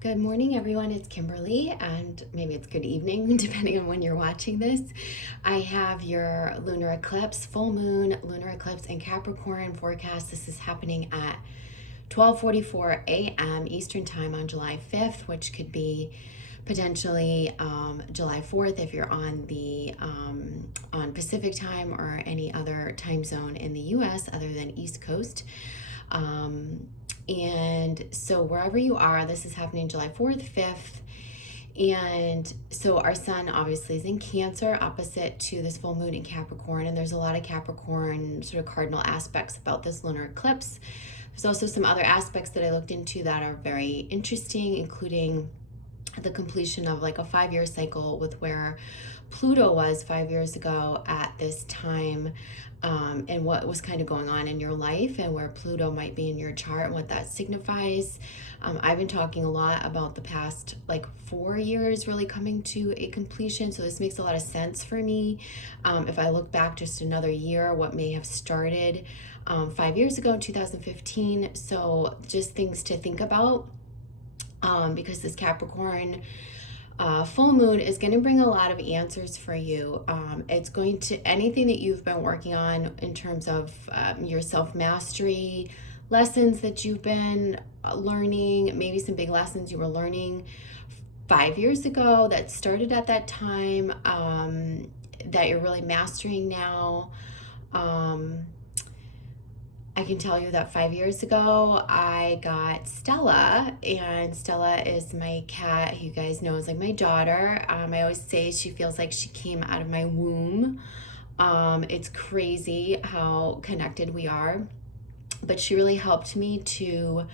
Good morning, everyone. It's Kimberly, and maybe it's good evening, depending on when you're watching this. I have your lunar eclipse, full moon, lunar eclipse in Capricorn forecast. This is happening at 12:44 a.m. Eastern Time on July 5th, which could be potentially July 4th if you're on the on Pacific Time or any other time zone in the U.S. other than East Coast. And so wherever you are, this is happening July 4th, 5th. And so our sun obviously is in Cancer, opposite to this full moon in Capricorn. And there's a lot of Capricorn sort of cardinal aspects about this lunar eclipse. There's also some other aspects that I looked into that are very interesting, including the completion of like a 5-year cycle with where Pluto was 5 years ago at this time, and what was kind of going on in your life and where Pluto might be in your chart and what that signifies. I've been talking a lot about the past like 4 years really coming to a completion, so this makes a lot of sense for me. If I look back just another year, what may have started 5 years ago in 2015, so just things to think about. Because this Capricorn full moon is going to bring a lot of answers for you. It's going to, anything that you've been working on in terms of your self-mastery, lessons that you've been learning, maybe some big lessons you were learning 5 years ago that started at that time, that you're really mastering now. I can tell you that 5 years ago, I got Stella, and Stella is my cat. You guys know is like my daughter. I always say she feels like she came out of my womb. It's crazy how connected we are, but she really helped me to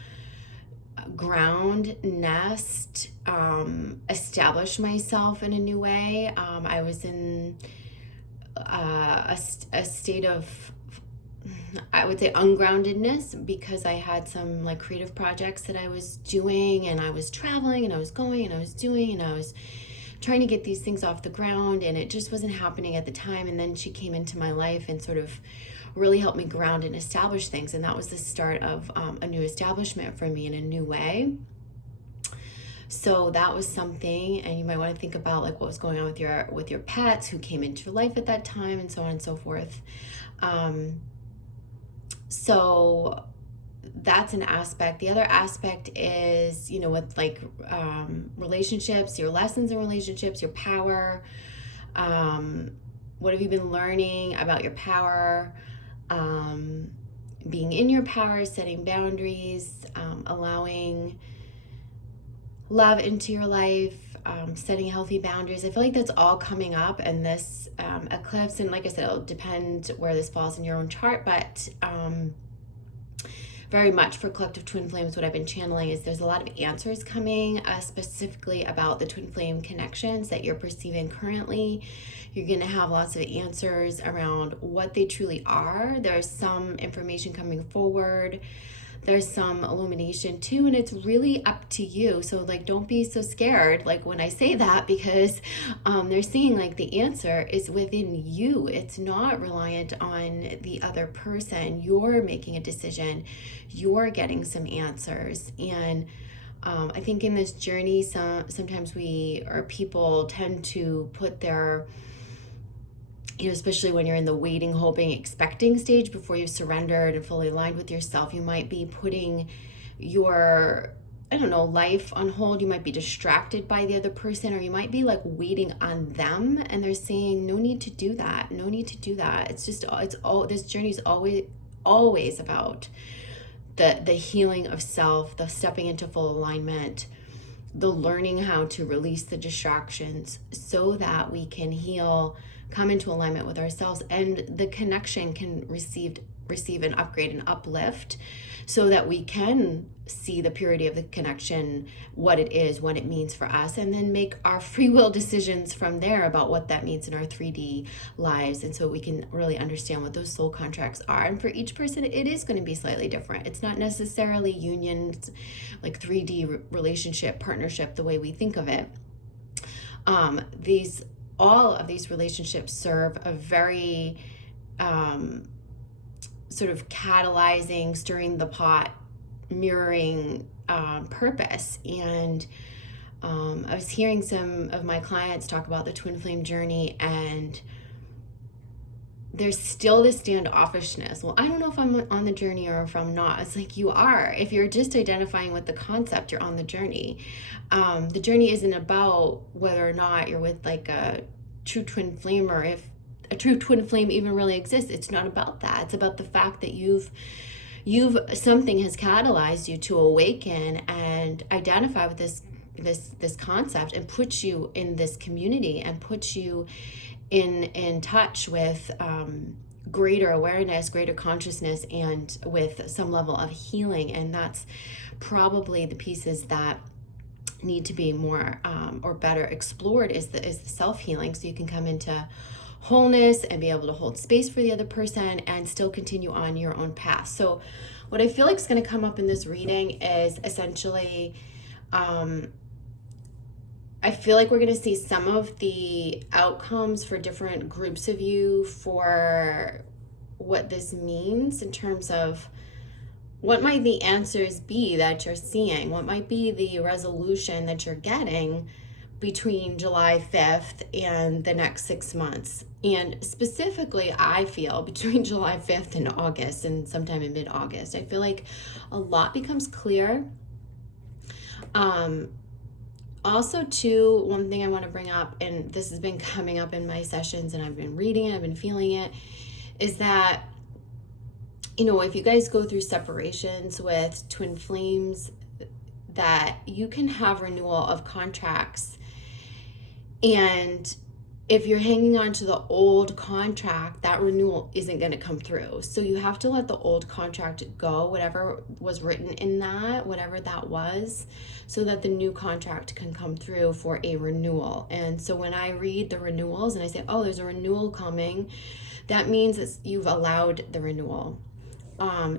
ground, nest, establish myself in a new way. I was in a state of, I would say, ungroundedness because I had some like creative projects that I was doing, and I was traveling and I was going and I was doing and I was trying to get these things off the ground, and it just wasn't happening at the time. And then she came into my life and sort of really helped me ground and establish things, and that was the start of a new establishment for me in a new way. So that was something, and you might want to think about like what was going on with your pets who came into your life at that time, and so on and so forth. So that's an aspect. The other aspect is, with like relationships, your lessons in relationships, your power. What have you been learning about your power? Being in your power, setting boundaries, allowing love into your life, setting healthy boundaries. I feel like that's all coming up in this eclipse. And like I said, it'll depend where this falls in your own chart, but very much for collective twin flames, what I've been channeling is there's a lot of answers coming, specifically about the twin flame connections that you're perceiving currently. You're going to have lots of answers around what they truly are. There's some information coming forward. There's some illumination too, and it's really up to you. So like, don't be so scared like when I say that, because they're saying like the answer is within you. It's not reliant on the other person. You're making a decision. You're getting some answers. And I think in this journey, sometimes people tend to put their, especially when you're in the waiting, hoping, expecting stage before you've surrendered and fully aligned with yourself, you might be putting your, life on hold. You might be distracted by the other person, or you might be like waiting on them. And they're saying, no need to do that. No need to do that. This journey is always about the healing of self, the stepping into full alignment, the learning how to release the distractions so that we can heal, come into alignment with ourselves, and the connection can receive an upgrade and uplift, so that we can see the purity of the connection, what it is, what it means for us, and then make our free will decisions from there about what that means in our 3D lives. And so we can really understand what those soul contracts are. And for each person, it is going to be slightly different. It's not necessarily unions, like 3D relationship, partnership, the way we think of it. All of these relationships serve a very sort of catalyzing, stirring the pot mirroring purpose. And I was hearing some of my clients talk about the twin flame journey, and there's still this standoffishness. Well, I don't know if I'm on the journey or if I'm not. It's like, you are. If you're just identifying with the concept, you're on the journey. The journey isn't about whether or not you're with like a true twin flame, or if a true twin flame even really exists. It's not about that. It's about the fact that something has catalyzed you to awaken and identify with this concept, and put you in this community, and put you in touch with greater awareness, greater consciousness, and with some level of healing. And that's probably the pieces that need to be more or better explored, is the self-healing, so you can come into wholeness and be able to hold space for the other person and still continue on your own path. So what I feel like is going to come up in this reading is essentially I feel like we're going to see some of the outcomes for different groups of you for what this means in terms of what might the answers be that you're seeing, what might be the resolution that you're getting between July 5th and the next 6 months. And specifically, I feel between July 5th and August, and sometime in mid-August, I feel like a lot becomes clear. Also, too, one thing I want to bring up, and this has been coming up in my sessions, and I've been reading it, I've been feeling it, is that, you know, if you guys go through separations with twin flames, that you can have renewal of contracts. And if you're hanging on to the old contract, that renewal isn't going to come through. So you have to let the old contract go, whatever was written in that, whatever that was, so that the new contract can come through for a renewal. And so when I read the renewals and I say, oh, there's a renewal coming, that means that you've allowed the renewal.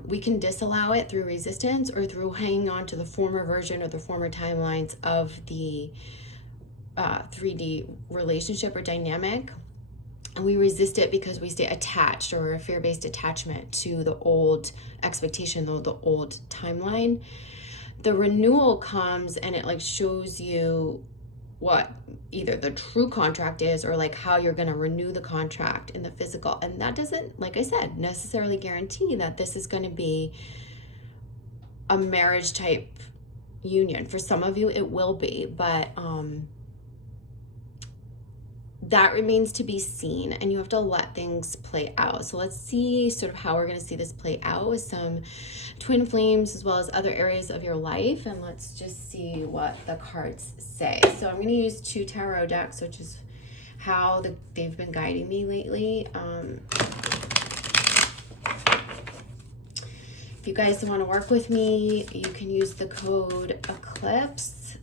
We can disallow it through resistance or through hanging on to the former version or the former timelines of the 3D relationship or dynamic, and we resist it because we stay attached, or a fear-based attachment to the old expectation, the old timeline. The renewal comes and it like shows you what either the true contract is, or like how you're going to renew the contract in the physical. And that doesn't, like I said, necessarily guarantee that this is going to be a marriage type union. For some of you it will be, but that remains to be seen, and you have to let things play out. So let's see sort of how we're going to see this play out with some twin flames as well as other areas of your life. And let's just see what the cards say. So I'm going to use 2 tarot decks, which is how they've been guiding me lately. If you guys want to work with me, you can use the code ECLIPSE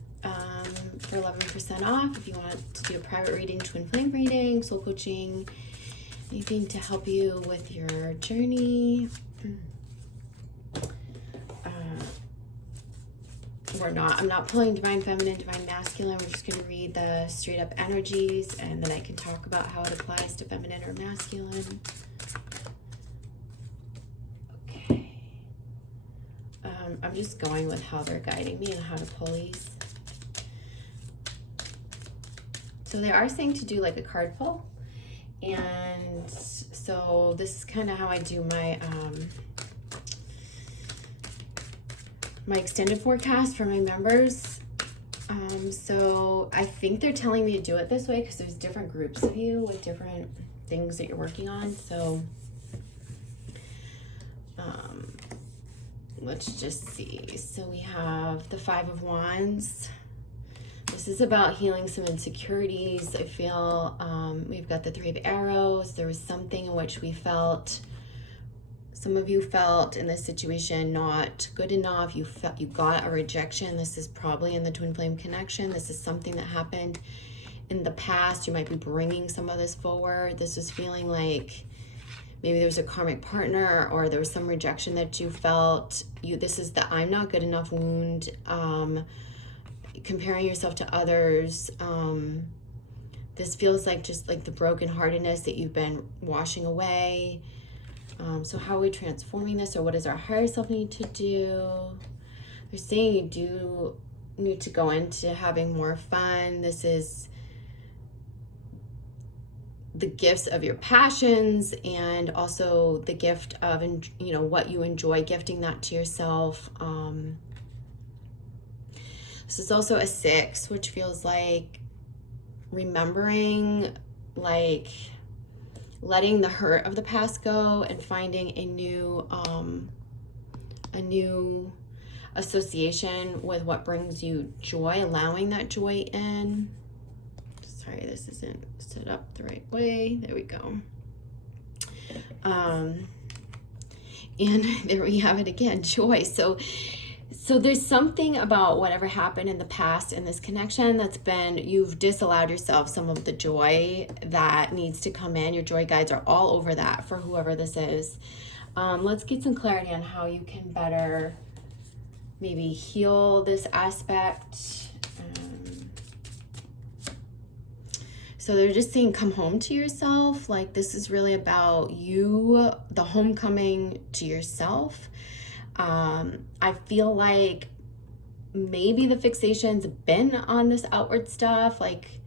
for 11% off. If you want to do a private reading, twin flame reading, soul coaching, anything to help you with your journey. I'm not pulling divine feminine, divine masculine. We're just going to read the straight up energies, and then I can talk about how it applies to feminine or masculine. Okay. I'm just going with how they're guiding me and how to pull these. So they are saying to do like a card pull. And so this is kind of how I do my my extended forecast for my members. So I think they're telling me to do it this way because there's different groups of you with different things that you're working on. So let's just see. So we have the 5 of Wands. This is about healing some insecurities. I feel we've got the 3 of Arrows. There was something in which we felt, some of you felt in this situation not good enough. You felt you got a rejection. This is probably in the twin flame connection. This is something that happened in the past. You might be bringing some of this forward. This is feeling like maybe there was a karmic partner, or there was some rejection that you felt. This is the I'm not good enough wound. Comparing yourself to others. This feels like just like the brokenheartedness that you've been washing away. So how are we transforming this, or what does our higher self need to do? They're saying you do need to go into having more fun. This is the gifts of your passions, and also the gift of, you know, what you enjoy, gifting that to yourself. This is also a 6, which feels like remembering, like letting the hurt of the past go and finding a new association with what brings you joy, allowing that joy in. Sorry, this isn't set up the right way. There we go. And there we have it again, joy. So there's something about whatever happened in the past in this connection that's been, you've disallowed yourself some of the joy that needs to come in. Your joy guides are all over that for whoever this is. Let's get some clarity on how you can better maybe heal this aspect. So they're just saying, come home to yourself. Like, this is really about you, the homecoming to yourself. I feel like maybe the fixation's been on this outward stuff, like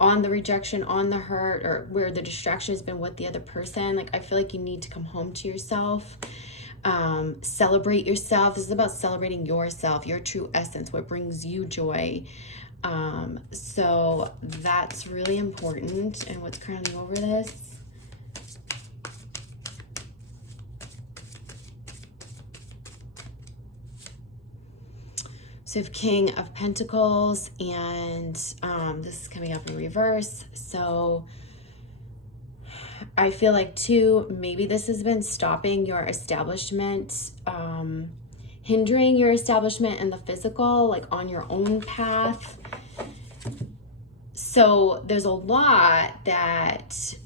on the rejection, on the hurt, or where the distraction has been with the other person. Like, I feel like you need to come home to yourself. Celebrate yourself. This is about celebrating yourself, your true essence, what brings you joy. So that's really important. And what's crowning over this? So we have King of Pentacles, and this is coming up in reverse. So I feel like too, maybe this has been stopping your establishment, hindering your establishment in the physical, like on your own path. So there's a lot that,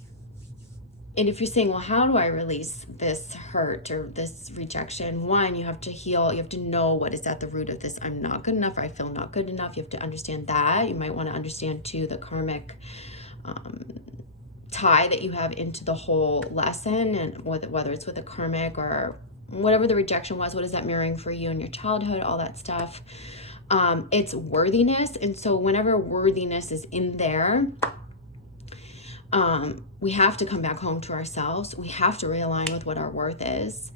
and if you're saying, well, how do I release this hurt or this rejection? One, you have to heal. You have to know what is at the root of this. I'm not good enough, or I feel not good enough. You have to understand that. You might want to understand too the karmic tie that you have into the whole lesson, and whether it's with a karmic or whatever the rejection was, what is that mirroring for you in your childhood, all that stuff. It's worthiness. And so whenever worthiness is in there, we have to come back home to ourselves. We have to realign with what our worth is.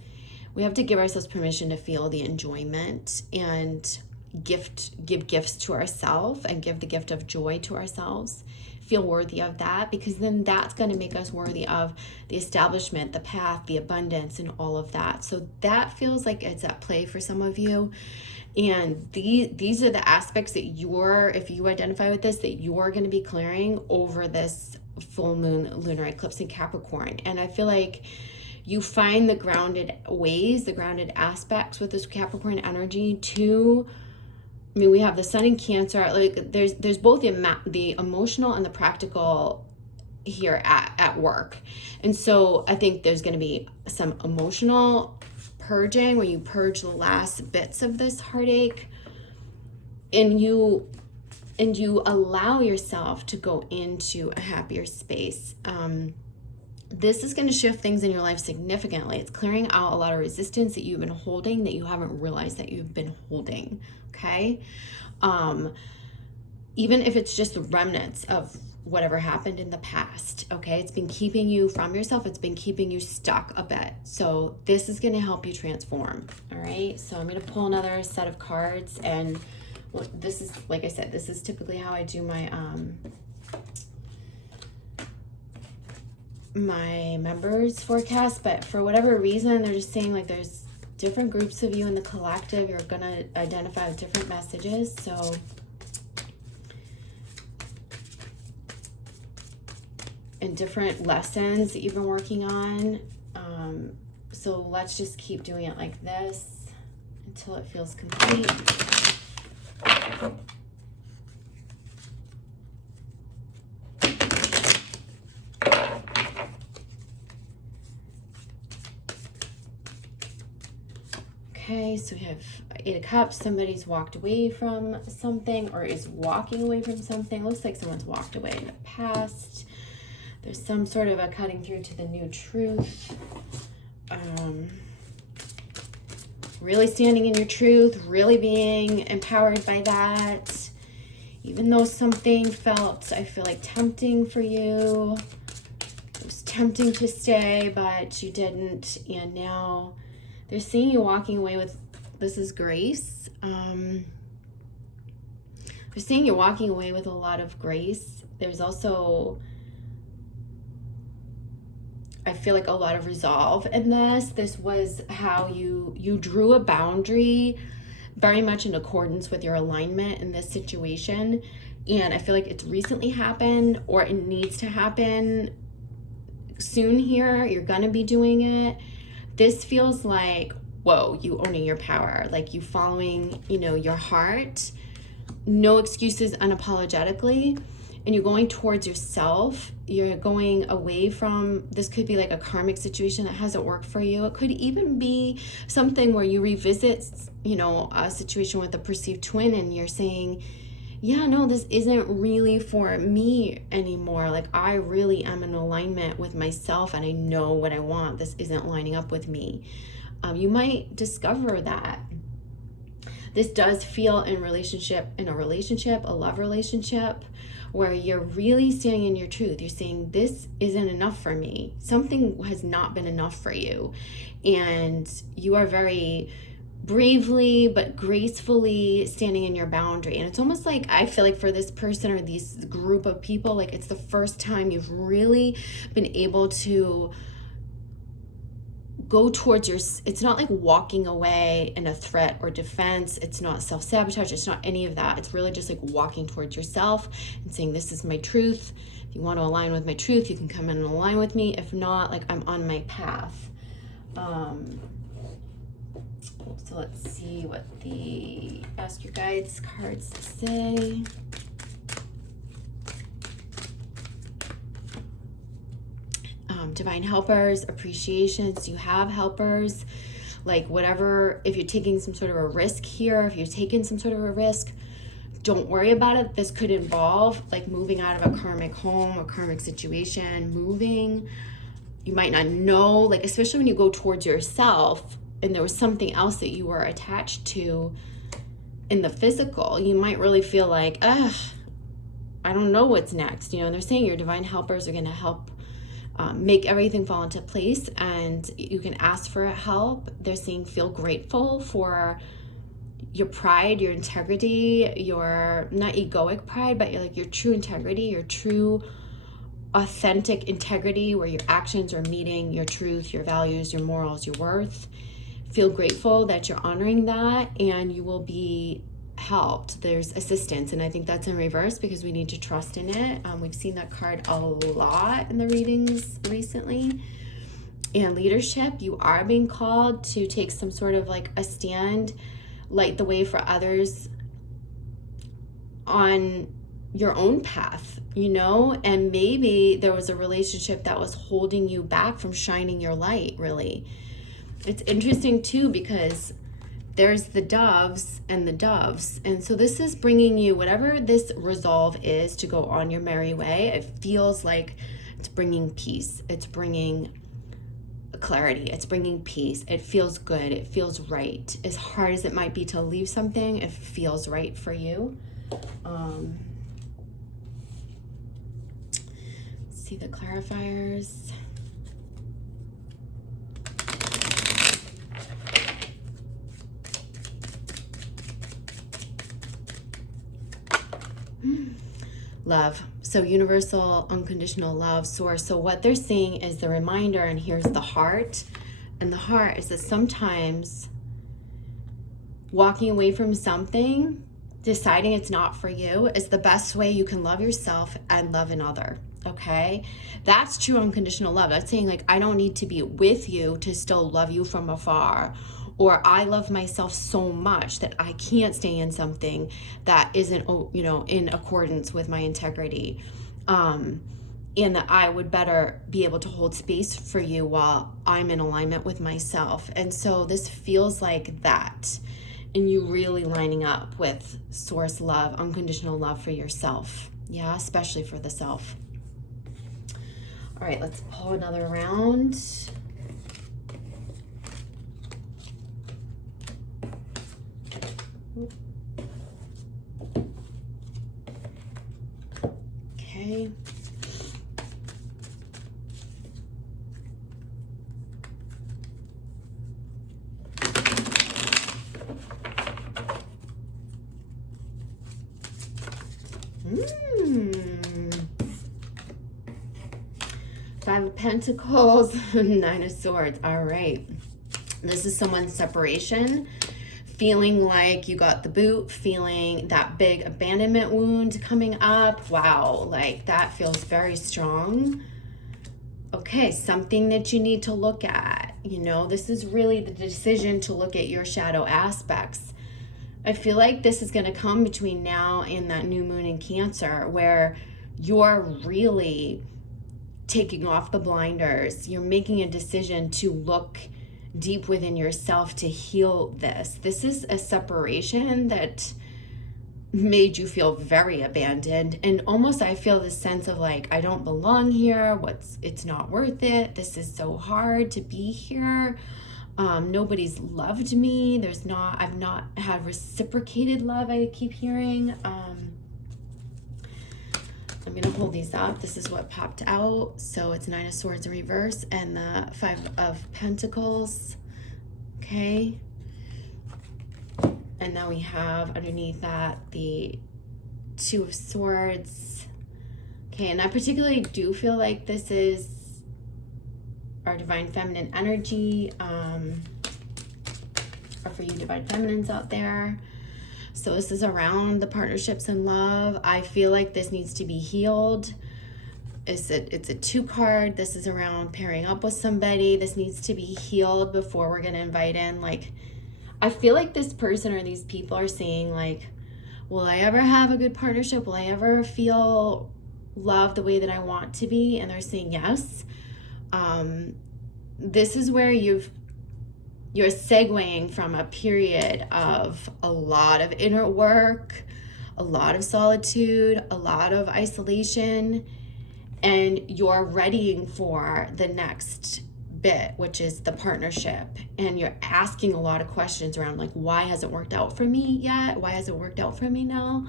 We have to give ourselves permission to feel the enjoyment and give gifts to ourselves, and give the gift of joy to ourselves. Feel worthy of that, because then that's going to make us worthy of the establishment, the path, the abundance, and all of that. So that feels like it's at play for some of you. And these are the aspects that if you identify with this, that you're going to be clearing over this full moon lunar eclipse in Capricorn. And I feel like you find the grounded ways, the grounded aspects with this Capricorn energy to, I mean, we have the sun in Cancer. Like there's both the emotional and the practical here at work. And so I think there's going to be some emotional purging, where you purge the last bits of this heartache, and you allow yourself to go into a happier space. This is going to shift things in your life significantly. It's clearing out a lot of resistance that you've been holding, that you haven't realized that you've been holding. Okay. Even if it's just the remnants of whatever happened in the past. Okay. It's been keeping you from yourself. It's been keeping you stuck a bit. So this is going to help you transform. All right. So I'm going to pull another set of cards, and this is, like I said, this is typically how I do my, my members forecast, but for whatever reason, they're just saying like there's different groups of you in the collective. You're going to identify with different messages. So and different lessons that you've been working on. So let's just keep doing it like this until it feels complete. Okay, so we have 8 of Cups. Somebody's walked away from something, or is walking away from something. Looks like someone's walked away in the past. There's some sort of a cutting through to the new truth. really standing in your truth, really being empowered by that. Even though something felt, I feel like, tempting for you. It was tempting to stay, but you didn't. And now they're seeing you walking away with, this is grace. They're seeing you walking away with a lot of grace. There's also, I feel like, a lot of resolve in this. This was how you drew a boundary very much in accordance with your alignment in this situation. And I feel like it's recently happened, or it needs to happen soon here. You're gonna be doing it. This feels like, whoa, you owning your power, like you following, you know, your heart, no excuses, unapologetically. And you're going towards yourself. You're going away from, this could be like a karmic situation that hasn't worked for you. It could even be something where you revisit, you know, a situation with a perceived twin, and you're saying, yeah, no, this isn't really for me anymore. Like, I really am in alignment with myself, and I know what I want. This isn't lining up with me. You might discover that. This does feel in a relationship, a love relationship, where you're really standing in your truth. You're saying, this isn't enough for me. Something has not been enough for you. And you are very bravely but gracefully standing in your boundary. And it's almost like, I feel like for this person or this group of people, like it's the first time you've really been able to go towards your, it's not like walking away in a threat or defense. It's not self-sabotage. It's not any of that. It's really just like walking towards yourself and saying, this is my truth. If you want to align with my truth, you can come in and align with me. If not, like, I'm on my path. So let's see what the Ask Your Guides cards say. Divine helpers, appreciations. You have helpers, like whatever, if you're taking some sort of a risk here, if you're taking some sort of a risk, don't worry about it. This could involve like moving out of a karmic home, a karmic situation, moving. You might not know, like, especially when you go towards yourself and there was something else that you were attached to in the physical, you might really feel like, I don't know what's next. You know, and they're saying your divine helpers are going to help make everything fall into place, and you can ask for help. They're saying feel grateful for your pride, your integrity, your not egoic pride, but your true integrity, your true authentic integrity, where your actions are meeting your truth, your values, your morals, your worth. Feel grateful that you're honoring that, and you will be helped. There's assistance, and I think that's in reverse because we need to trust in it. We've seen that card a lot in the readings recently. And leadership, you are being called to take some sort of like a stand, light the way for others on your own path, you know. And maybe there was a relationship that was holding you back from shining your light, really. It's interesting too because there's the doves and the doves. And so this is bringing you whatever this resolve is to go on your merry way. It feels like it's bringing peace. It's bringing clarity. It's bringing peace. It feels good. It feels right. As hard as it might be to leave something, it feels right for you. See the clarifiers. Love. So universal, unconditional love, source. So what they're seeing is the reminder, and here's the heart. And the heart is that sometimes walking away from something, deciding it's not for you, is the best way you can love yourself and love another. Okay? That's true unconditional love. That's saying like, I don't need to be with you to still love you from afar. Or I love myself so much that I can't stay in something that isn't, you know, in accordance with my integrity. And that I would better be able to hold space for you while I'm in alignment with myself. And so this feels like that. And you really lining up with source love, unconditional love for yourself. Yeah, especially for the self. All right, let's pull another round. Okay. Five of Pentacles, Nine of Swords. All right. This is someone's separation, feeling like you got the boot, feeling that big abandonment wound coming up. Wow, like that feels very strong. Okay, something that you need to look at. You know, this is really the decision to look at your shadow aspects. I feel like this is going to come between now and that new moon in Cancer, where you're really taking off the blinders. You're making a decision to look deep within yourself to heal this. This is a separation that made you feel very abandoned, and almost I feel this sense of like, I don't belong here. It's not worth it. This is so hard to be here. Nobody's loved me. I've not had reciprocated love, I keep hearing. I'm going to hold these up. This is what popped out. So it's Nine of Swords in reverse and the Five of Pentacles. Okay. And now we have underneath that the Two of Swords. Okay, and I particularly do feel like this is our divine feminine energy, or for you divine feminines out there. So this is around the partnerships and love. I feel like this needs to be healed. It's a 2 card. This is around pairing up with somebody. This needs to be healed before we're gonna invite in. Like, I feel like this person or these people are saying like, will I ever have a good partnership? Will I ever feel loved the way that I want to be? And they're saying yes. This is where you're segueing from a period of a lot of inner work, a lot of solitude, a lot of isolation, and you're readying for the next bit, which is the partnership. And you're asking a lot of questions around like, why hasn't it worked out for me yet? Why has it worked out for me now?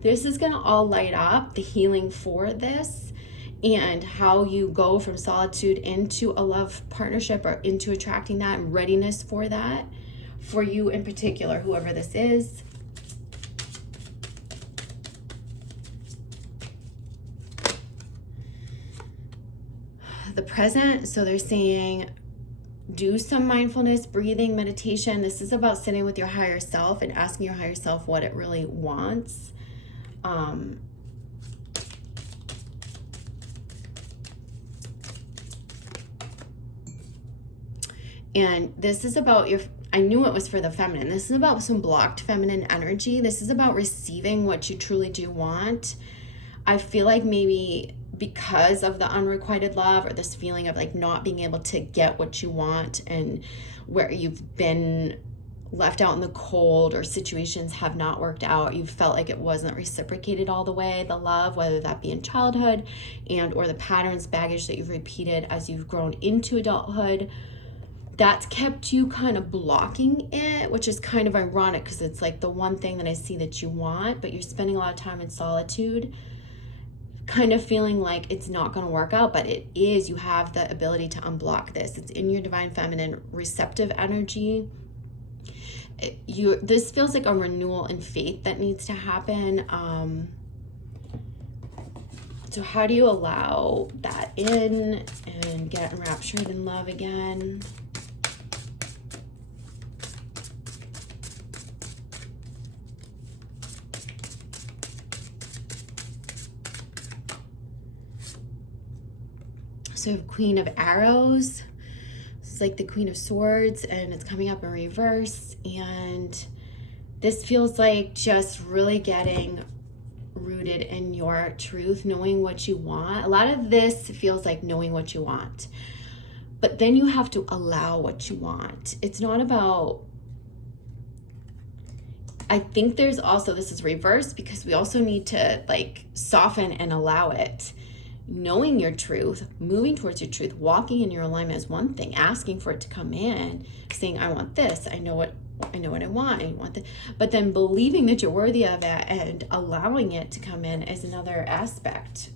This is going to all light up the healing for this, and how you go from solitude into a love partnership or into attracting that, and readiness for that for you in particular, whoever this is. The present, so they're saying do some mindfulness, breathing, meditation. This is about sitting with your higher self and asking your higher self what it really wants. And this is about I knew it was for the feminine. This is about some blocked feminine energy. This is about receiving what you truly do want. I feel like maybe because of the unrequited love, or this feeling of like not being able to get what you want, and where you've been left out in the cold, or situations have not worked out, you felt like it wasn't reciprocated all the way, the love, whether that be in childhood and or the patterns, baggage that you've repeated as you've grown into adulthood, that's kept you kind of blocking it, which is kind of ironic because it's like the one thing that I see that you want, but you're spending a lot of time in solitude, kind of feeling like it's not going to work out, but it is. You have the ability to unblock this. It's in your divine feminine receptive energy. This feels like a renewal in faith that needs to happen. So how do you allow that in and get enraptured in love again? So Queen of Arrows. This is like the Queen of Swords, and it's coming up in reverse. And this feels like just really getting rooted in your truth, knowing what you want. A lot of this feels like knowing what you want, but then you have to allow what you want. It's not about, I think there's also, this is reverse because we also need to like soften and allow it. Knowing your truth, moving towards your truth, walking in your alignment is one thing. Asking for it to come in, saying, I want this. I know I know what I want. I want that. But then believing that you're worthy of it and allowing it to come in is another aspect.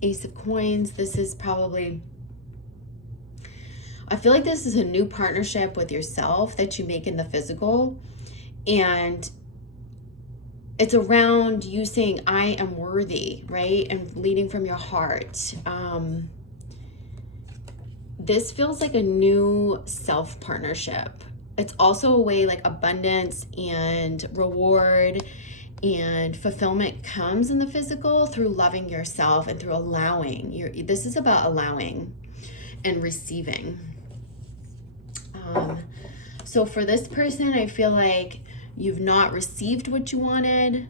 Ace of Coins. This is probably, I feel like this is a new partnership with yourself that you make in the physical. And it's around you saying, I am worthy, right? And leading from your heart. This feels like a new self partnership. It's also a way like abundance and reward and fulfillment comes in the physical through loving yourself and through allowing. This is about allowing and receiving. So for this person, I feel like you've not received what you wanted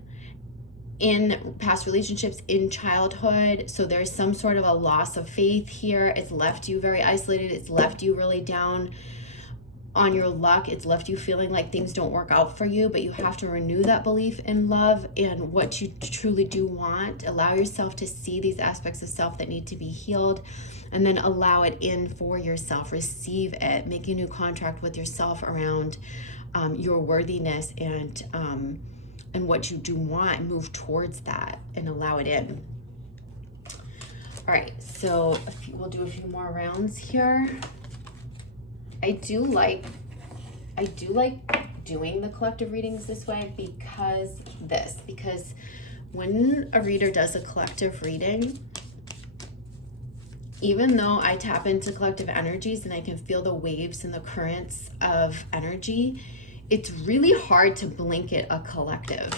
in past relationships, in childhood. So there's some sort of a loss of faith here. It's left you very isolated. It's left you really down on your luck. It's left you feeling like things don't work out for you, but you have to renew that belief in love and what you truly do want. Allow yourself to see these aspects of self that need to be healed, and then allow it in for yourself. Receive it. Make a new contract with yourself around your worthiness and what you do want. Move towards that and allow it in. All right, so we'll do a few more rounds here. I do like doing the collective readings this way because when a reader does a collective reading, even though I tap into collective energies and I can feel the waves and the currents of energy, it's really hard to blanket a collective.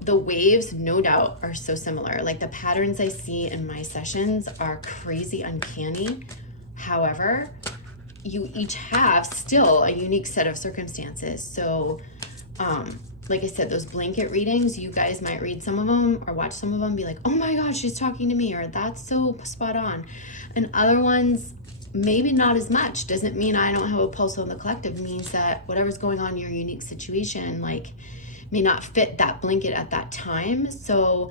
The waves, no doubt, are so similar. Like the patterns I see in my sessions are crazy uncanny. However, you each have still a unique set of circumstances. So, like I said, those blanket readings, you guys might read some of them or watch some of them, be like, oh my God, she's talking to me, or that's so spot on. And other ones, maybe not as much. Doesn't mean I don't have a pulse on the collective. It means that whatever's going on in your unique situation, like, may not fit that blanket at that time. So,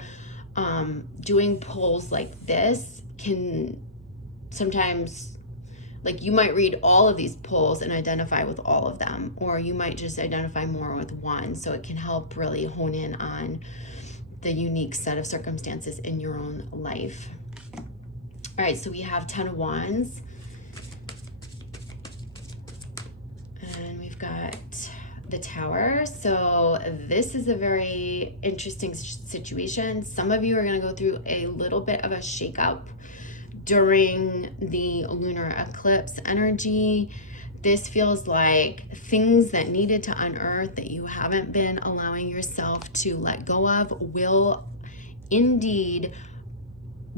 doing polls like this can sometimes, like, you might read all of these polls and identify with all of them, or you might just identify more with one. So it can help really hone in on the unique set of circumstances in your own life. All right, so we have 10 of Wands. And we've got the Tower. So this is a very interesting situation. Some of you are going to go through a little bit of a shakeup during the lunar eclipse energy. This feels like things that needed to unearth that you haven't been allowing yourself to let go of will indeed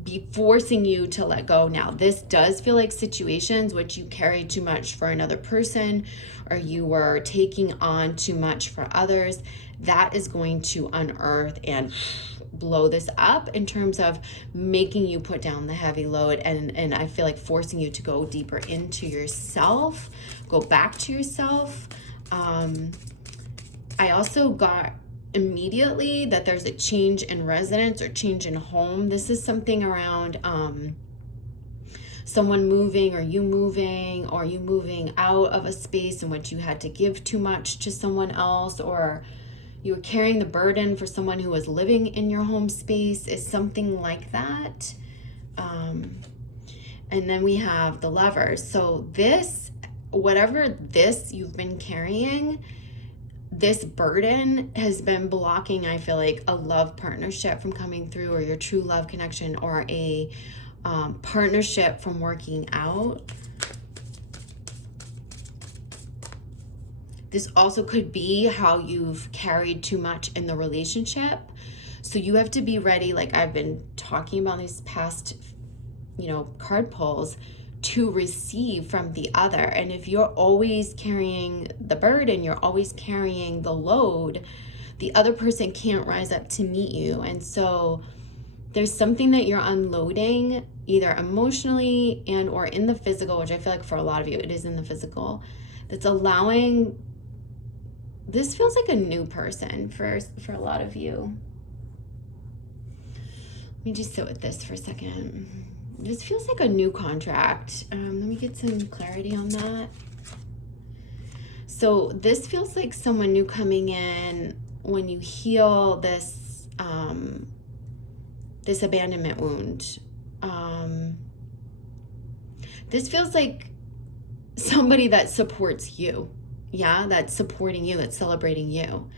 be forcing you to let go. Now, this does feel like situations which you carried too much for another person, or you were taking on too much for others. That is going to unearth and blow this up in terms of making you put down the heavy load, and I feel like forcing you to go deeper into yourself, go back to yourself. I also got immediately that there's a change in residence or change in home. This is something around someone moving, or you moving out of a space in which you had to give too much to someone else, or you were carrying the burden for someone who was living in your home space. Is something like that. And then we have the Lovers. So this, whatever this you've been carrying, this burden has been blocking, I feel like, a love partnership from coming through, or your true love connection, or a partnership from working out. This also could be how you've carried too much in the relationship. So you have to be ready, like I've been talking about these past, card pulls, to receive from the other. And if you're always carrying the burden, you're always carrying the load, the other person can't rise up to meet you. And so there's something that you're unloading, either emotionally and or in the physical, which I feel like for a lot of you, it is in the physical, that's allowing. This feels like a new person for a lot of you. Let me just sit with this for a second. This feels like a new contract. Let me get some clarity on that. So this feels like someone new coming in when you heal this this abandonment wound. This feels like somebody that supports you. Yeah, that's supporting you, that's celebrating you.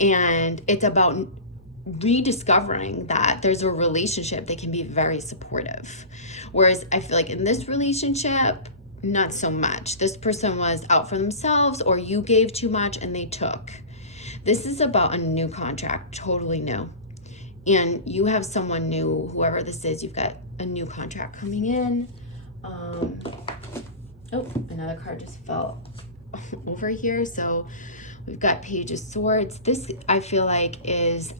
And it's about rediscovering that there's a relationship that can be very supportive. Whereas I feel like in this relationship, not so much. This person was out for themselves, or you gave too much and they took. This is about a new contract, totally new. And you have someone new, whoever this is, you've got a new contract coming in. Oh, another card just fell over here. So we've got Page of Swords. This, I feel like, is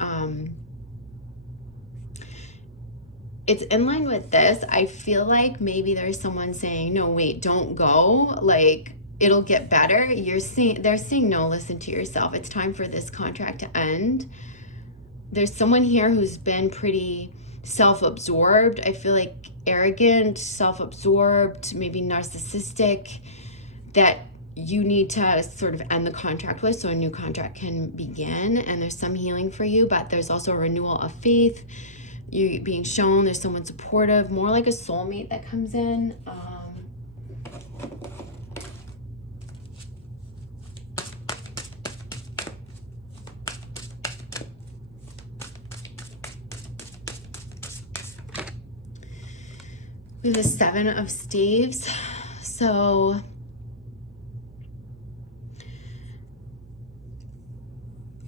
it's in line with this. I feel like maybe there's someone saying, no, wait, don't go. Like, it'll get better. They're saying, no, listen to yourself. It's time for this contract to end. There's someone here who's been pretty self-absorbed. I feel like arrogant, self-absorbed, maybe narcissistic, that you need to sort of end the contract with so a new contract can begin. And there's some healing for you, but there's also a renewal of faith. You're being shown there's someone supportive, more like a soulmate that comes in. We have the Seven of Staves. So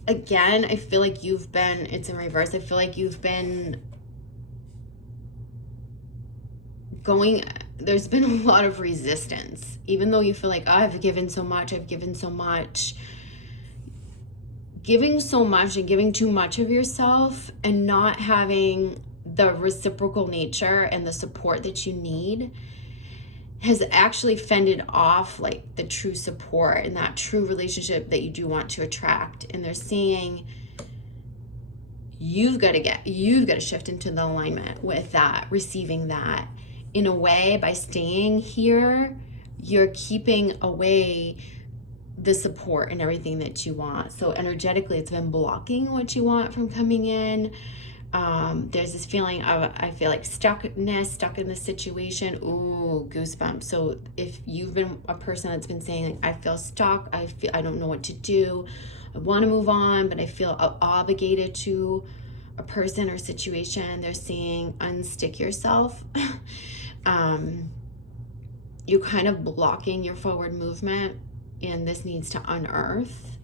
again, I feel like you've been, it's in reverse. I feel like you've been there's been a lot of resistance. Even though you feel like, oh, I've given so much, giving so much and giving too much of yourself and not having the reciprocal nature and the support that you need has actually fended off like the true support and that true relationship that you do want to attract. And they're seeing you've got to shift into the alignment with that, receiving that. In a way, by staying here, you're keeping away the support and everything that you want. So energetically, it's been blocking what you want from coming in. There's this feeling of, I feel like stuck in this situation. Ooh, goosebumps. So if you've been a person that's been saying, like, I feel stuck, I don't know what to do, I want to move on, but I feel obligated to a person or situation, they're saying unstick yourself. You're kind of blocking your forward movement, and this needs to unearth.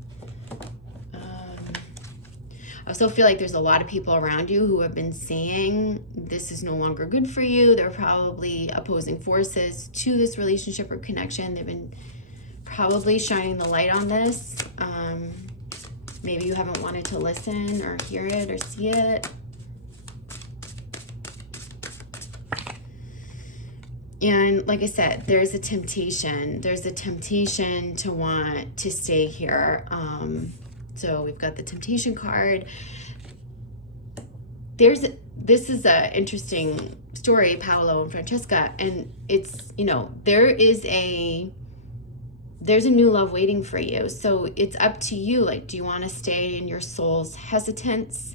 I also feel like there's a lot of people around you who have been saying this is no longer good for you. They're probably opposing forces to this relationship or connection. They've been probably shining the light on this. Maybe you haven't wanted to listen or hear it or see it. And like I said, there's a temptation. There's a temptation to want to stay here. So we've got the temptation card. This is an interesting story, Paolo and Francesca, and it's, there's a new love waiting for you. So it's up to you. Like, do you want to stay in your soul's hesitance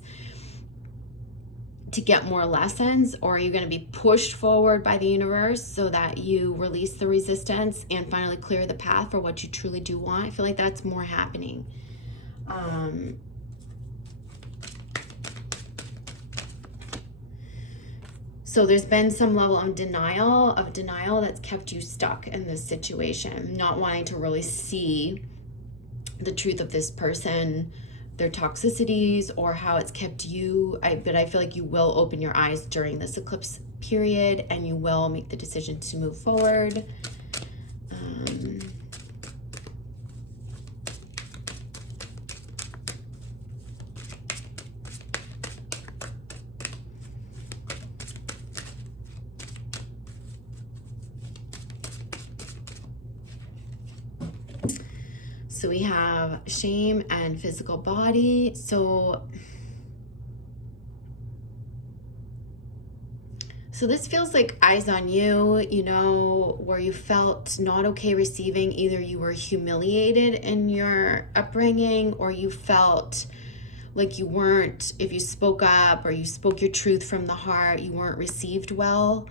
to get more lessons, or are you going to be pushed forward by the universe so that you release the resistance and finally clear the path for what you truly do want? I feel like that's more happening. So there's been some level of denial that's kept you stuck in this situation, not wanting to really see the truth of this person, their toxicities, or how it's kept you. But I feel like you will open your eyes during this eclipse period, and you will make the decision to move forward. So we have shame and physical body. So So this feels like eyes on you, you know, where you felt not okay receiving. Either you were humiliated in your upbringing, or you felt like you weren't, if you spoke up or you spoke your truth from the heart, you weren't received well.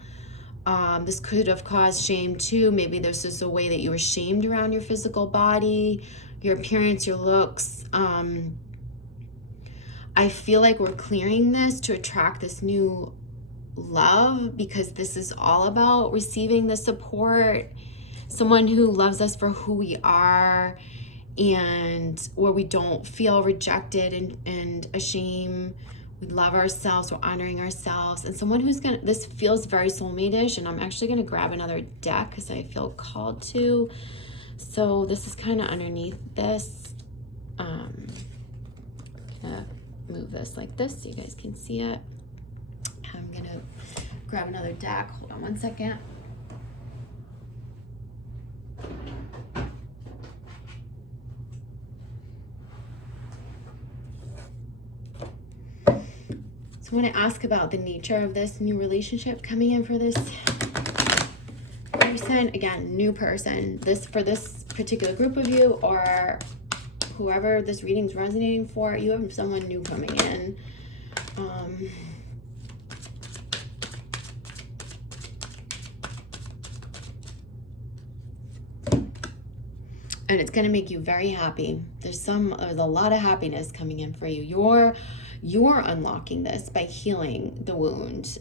This could have caused shame too. Maybe this is a way that you were shamed around your physical body, your appearance, your looks. I feel like we're clearing this to attract this new love, because this is all about receiving the support, someone who loves us for who we are, and where we don't feel rejected and ashamed. We love ourselves, we're honoring ourselves, and someone who's gonna, this feels very soulmate-ish, and I'm actually gonna grab another deck because I feel called to. So this is kind of underneath this. Gonna move this like this so you guys can see it. I'm gonna grab another deck. Hold on one second. So I want to ask about the nature of this new relationship coming in for this person. Again, new person. This, for this particular group of you, or whoever this reading's resonating for, you have someone new coming in. And it's going to make you very happy. There's a lot of happiness coming in for you. You're unlocking this by healing the wound,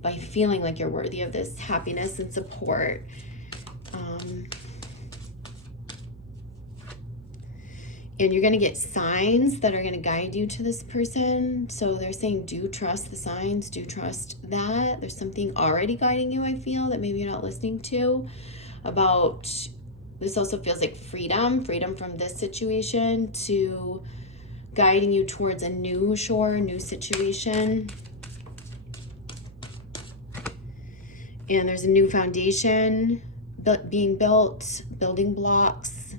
by feeling like you're worthy of this happiness and support. And you're going to get signs that are going to guide you to this person. So they're saying, do trust the signs, do trust that. There's something already guiding you, I feel, that maybe you're not listening to. About, this also feels like freedom from this situation, to guiding you towards a new shore, new situation. And there's a new foundation being built, building blocks.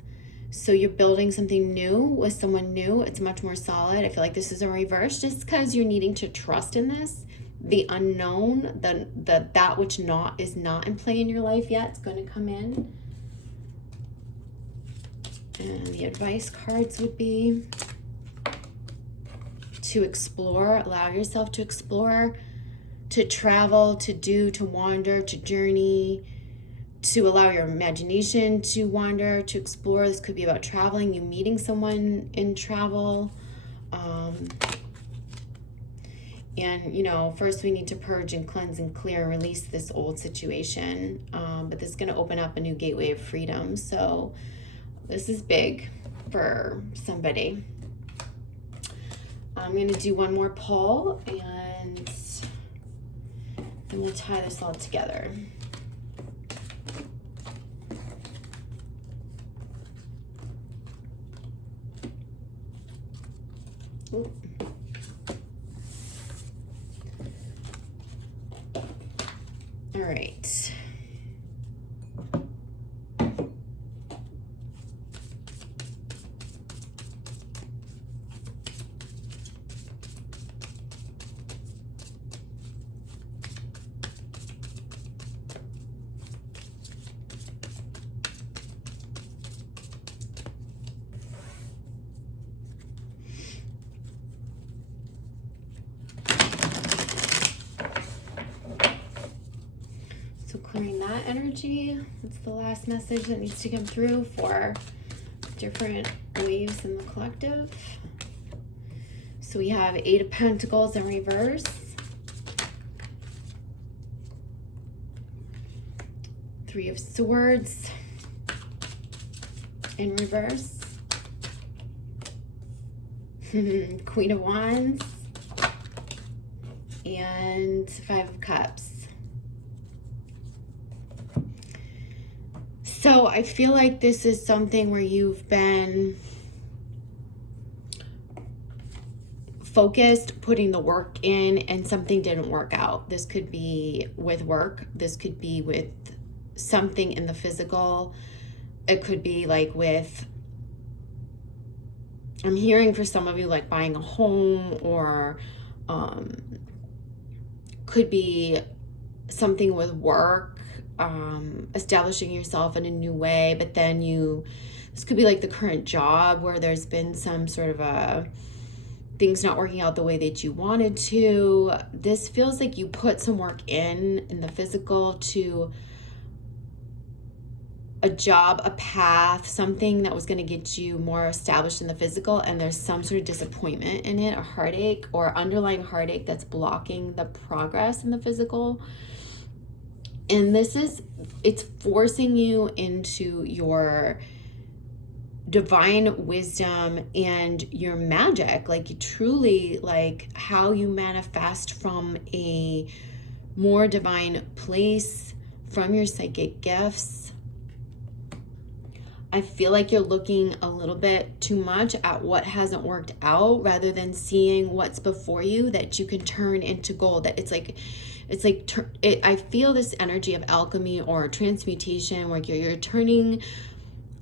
So you're building something new with someone new. It's much more solid. I feel like this is a reverse, just because you're needing to trust in this. The unknown, that which is not in play in your life yet, it's going to come in. And the advice cards would be to explore, allow yourself to explore, to travel, to do, to wander, to journey, to allow your imagination to wander, to explore. This could be about traveling, you meeting someone in travel. And, you know, first we need to purge and cleanse and clear, release this old situation. But this is going to open up a new gateway of freedom. So this is big for somebody. I'm going to do one more pull, and then we'll tie this all together. Ooh. All right. Clearing that energy. That's the last message that needs to come through for different waves in the collective. So we have 8 of Pentacles in reverse. 3 of Swords in reverse. Queen of Wands. And 5 of Cups. So I feel like this is something where you've been focused, putting the work in, and something didn't work out. This could be with work. This could be with something in the physical. It could be like with, I'm hearing for some of you, like buying a home, or could be something with work, establishing yourself in a new way, but then this could be like the current job where there's been some sort of things not working out the way that you wanted to. This feels like you put some work in the physical to a job, a path, something that was going to get you more established in the physical, and there's some sort of disappointment in it, a heartache or underlying heartache that's blocking the progress in the physical. And it's forcing you into your divine wisdom and your magic, like truly like how you manifest from a more divine place, from your psychic gifts. I feel like you're looking a little bit too much at what hasn't worked out rather than seeing what's before you that you can turn into gold. That I feel this energy of alchemy or transmutation, where you're turning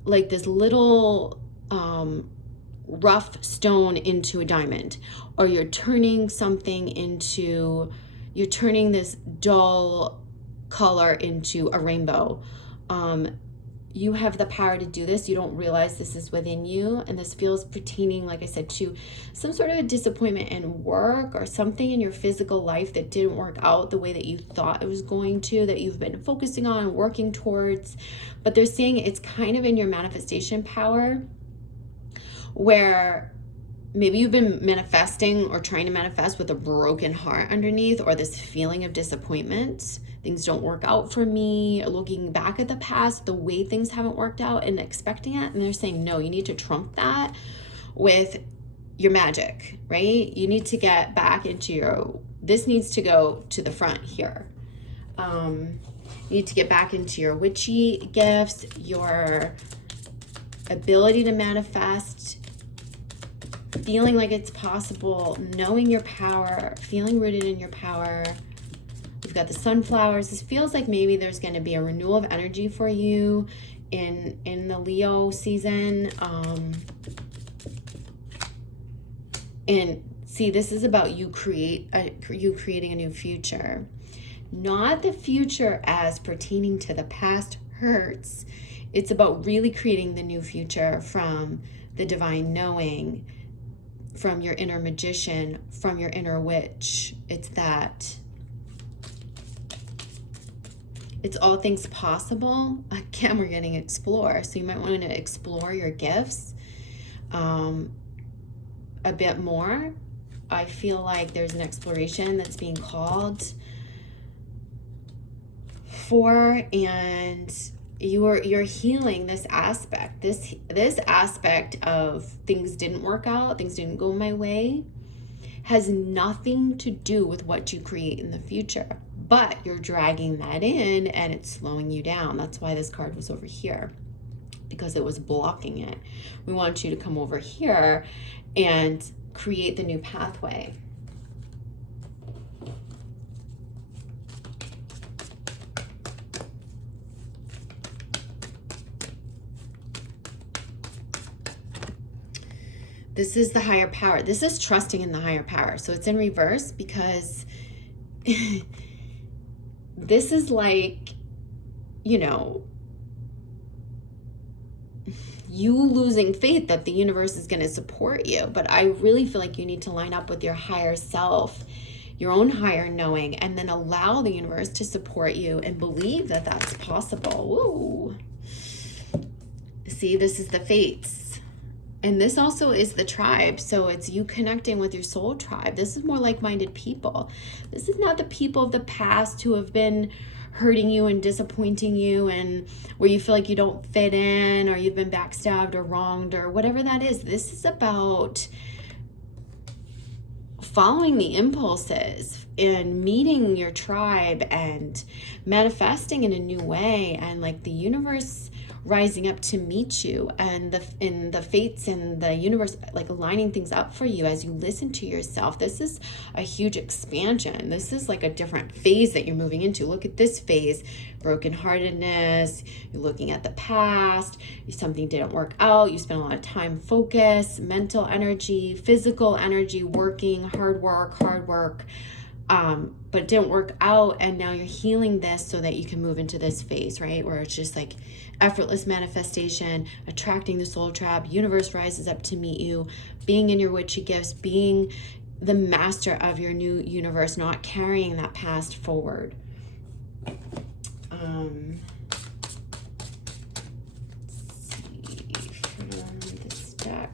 like this little rough stone into a diamond, or you're turning this dull color into a rainbow. You have the power to do this. You don't realize this is within you. And this feels pertaining, like I said, to some sort of a disappointment in work or something in your physical life that didn't work out the way that you thought it was going to, that you've been focusing on and working towards. But they're saying it's kind of in your manifestation power, where maybe you've been manifesting or trying to manifest with a broken heart underneath, or this feeling of disappointment. Things don't work out for me, looking back at the past, the way things haven't worked out and expecting it. And they're saying, no, you need to trump that with your magic, right? You need to get back into this needs to go to the front here. You need to get back into your witchy gifts, your ability to manifest, feeling like it's possible, knowing your power, feeling rooted in your power. We've got the sunflowers. This feels like maybe there's going to be a renewal of energy for you in the Leo season. And see, this is about you creating a new future. Not the future as pertaining to the past hurts. It's about really creating the new future from the divine knowing, from your inner magician, from your inner witch. It's all things possible. Again, we're getting explore. So you might want to explore your gifts a bit more. I feel like there's an exploration that's being called for, and you're healing this aspect. This aspect of things didn't work out, things didn't go my way, has nothing to do with what you create in the future. But you're dragging that in and it's slowing you down. That's why this card was over here, because it was blocking it. We want you to come over here and create the new pathway. This is the higher power. This is trusting in the higher power. So it's in reverse because this is like, you losing faith that the universe is going to support you. But I really feel like you need to line up with your higher self, your own higher knowing, and then allow the universe to support you and believe that that's possible. Woo. See, this is the fates. And this also is the tribe. So it's you connecting with your soul tribe. This is more like-minded people. This is not the people of the past who have been hurting you and disappointing you, and where you feel like you don't fit in, or you've been backstabbed or wronged or whatever that is. This is about following the impulses and meeting your tribe and manifesting in a new way, and like the universe rising up to meet you, and the fates and the universe like lining things up for you as you listen to yourself. This is a huge expansion. This is like a different phase that you're moving into. Look at this phase: brokenheartedness. You're looking at the past. Something didn't work out. You spent a lot of time, focus, mental energy, physical energy, working, hard work. but it didn't work out, and now you're healing this so that you can move into this phase, right? Where it's just like effortless manifestation, attracting the soul trap, universe rises up to meet you, being in your witchy gifts, being the master of your new universe, not carrying that past forward. Let's see from this deck.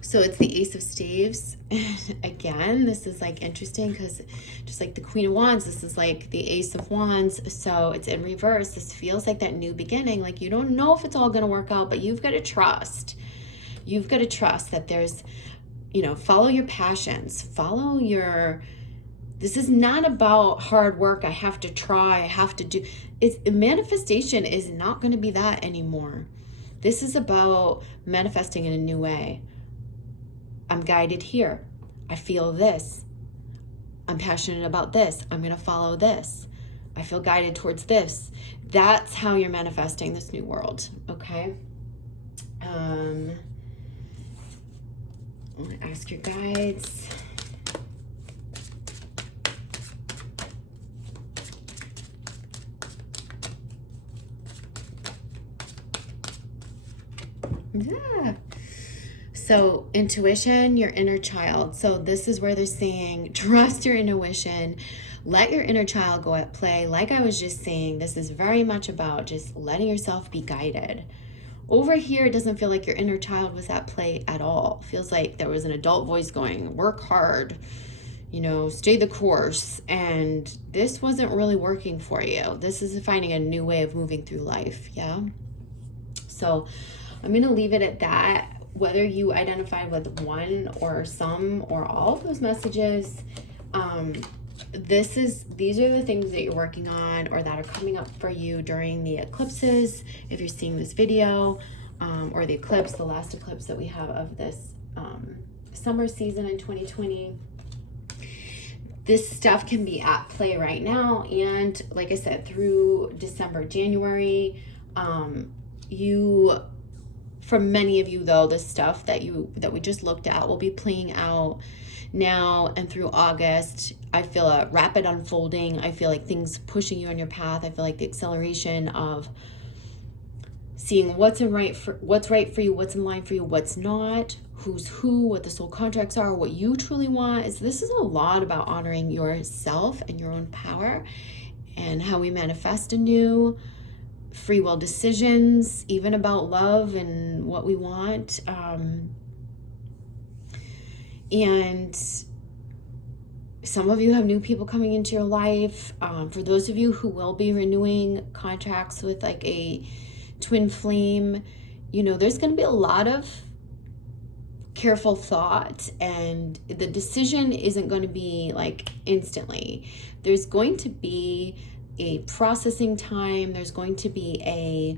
So it's the Ace of Staves. Again, this is like interesting because just like the Queen of Wands, this is like the Ace of Wands. So it's in reverse. This feels like that new beginning. Like you don't know if it's all going to work out, but you've got to trust. You've got to trust that there's, you know, follow your passions. Follow your... This is not about hard work. I have to try. I have to do... Manifestation is not going to be that anymore. This is about manifesting in a new way. I'm guided here. I feel this. I'm passionate about this. I'm going to follow this. I feel guided towards this. That's how you're manifesting this new world, okay? I'm going to ask your guides. Yeah. So intuition, your inner child. So this is where they're saying, trust your intuition, let your inner child go at play. Like I was just saying, this is very much about just letting yourself be guided. Over here, it doesn't feel like your inner child was at play at all. It feels like there was an adult voice going, work hard, you know, stay the course. And this wasn't really working for you. This is finding a new way of moving through life, yeah? So I'm going to leave it at that. Whether you identified with one or some or all of those messages, these are the things that you're working on or that are coming up for you during the eclipses. If you're seeing this video, or the eclipse, the last eclipse that we have of this summer season in 2020, this stuff can be at play right now. And like I said, through December, January, for many of you though, the stuff that we just looked at will be playing out now and through August. I feel a rapid unfolding. I feel like things pushing you on your path. I feel like the acceleration of seeing what's right for you, what's in line for you, what's not, who's who, what the soul contracts are, what you truly want. This is a lot about honoring yourself and your own power and how we manifest anew. Free will decisions, even about love and what we want. And some of you have new people coming into your life. For those of you who will be renewing contracts with like a twin flame, you know, there's going to be a lot of careful thought, and the decision isn't going to be like instantly. There's going to be a processing time. There's going to be a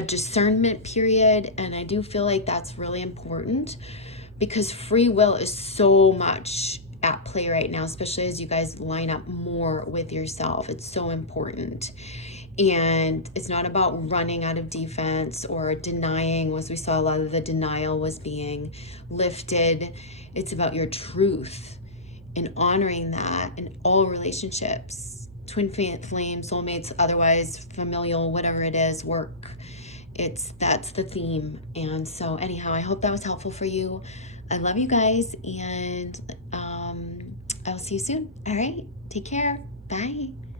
discernment period, and I do feel like that's really important because free will is so much at play right now, especially as you guys line up more with yourself. It's so important. And it's not about running out of defense or denying, as we saw a lot of the denial was being lifted. It's about your truth and honoring that in all relationships, twin flame, soulmates, otherwise familial, whatever it is, work. That's the theme. And so anyhow, I hope that was helpful for you. I love you guys, and I'll see you soon. All right, take care. Bye.